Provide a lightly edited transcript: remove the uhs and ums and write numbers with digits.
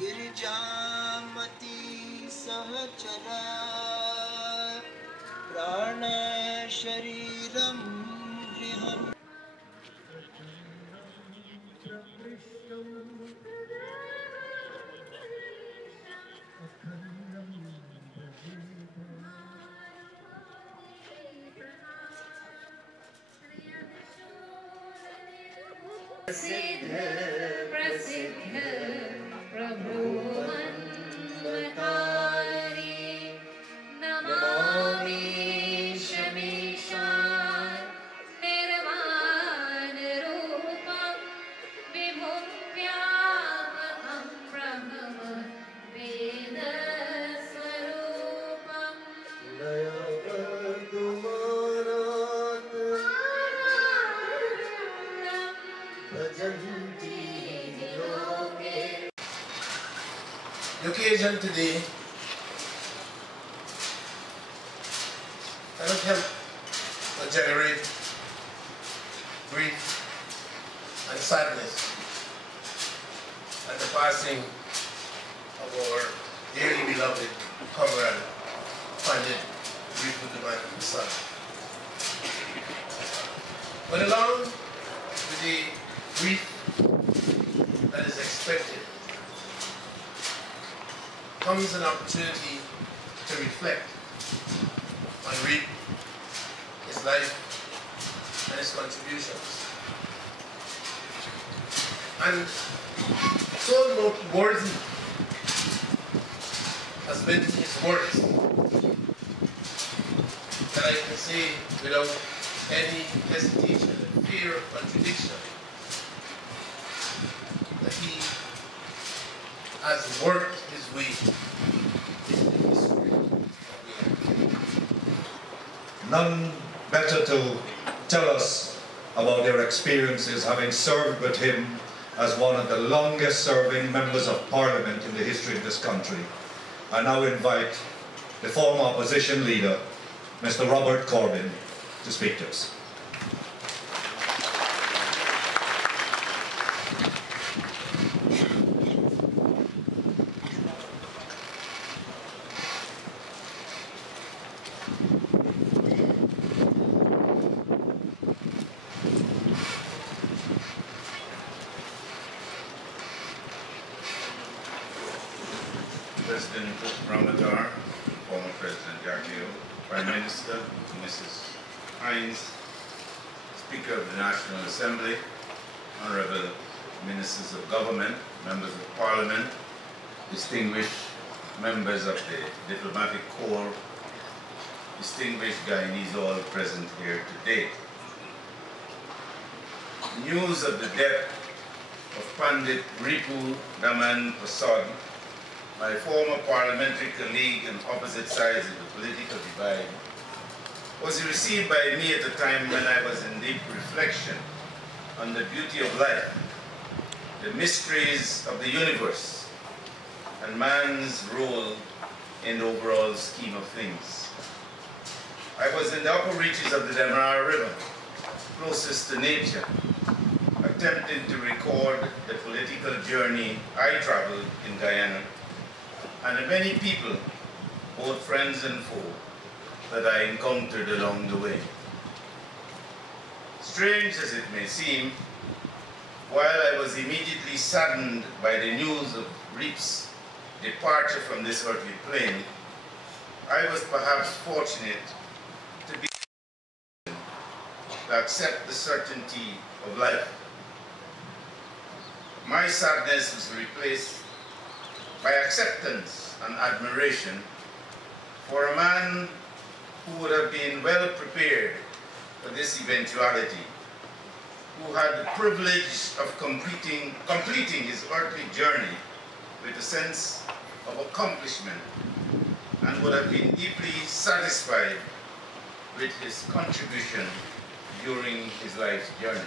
गिरिजामती सहचरा प्राण शरीरं विहम् प्रसिद्ध प्रसिद्ध प्रभु मनमतारे नमामि शमीशान निर्वाण रूपं विभुं व्यापकं ब्रह्म वेद स्वरूपं The occasion today cannot help but generate grief and sadness at the passing of our dearly beloved comrade, Pandit Reepu Daman, Persaud. But along with the grief that is expected comes an opportunity to reflect on Reepu, his life and his contributions. And so noteworthy has been his works that I can say without any hesitation and fear of contradiction that he has worked his way into the history of the None better to tell us about their experiences having served with him as one of the longest serving members of Parliament in the history of this country. I now invite the former opposition leader, Mr. Robert Corbyn, to speak to us. President Ramadan, former President Yakio, Prime Minister, Mrs. Hines, Speaker of the National Assembly, Honorable Ministers of Government, Members of Parliament, distinguished members of the Diplomatic Corps, distinguished Guyanese all present here today. News of the death of Pandit Reepu Daman Persaud, my former parliamentary colleague on opposite sides of the political divide, was received by me at a time when I was in deep reflection on the beauty of life, the mysteries of the universe, and man's role in the overall scheme of things. I was in the upper reaches of the Demerara River, closest to nature, attempting to record the political journey I traveled in Guyana, and the many people, both friends and foe, that I encountered along the way. Strange as it may seem, while I was immediately saddened by the news of Reepu's departure from this earthly plane, I was perhaps fortunate to be to accept the certainty of life. My sadness was replaced by acceptance and admiration for a man who would have been well prepared for this eventuality, who had the privilege of completing his earthly journey with a sense of accomplishment, and would have been deeply satisfied with his contribution during his life's journey.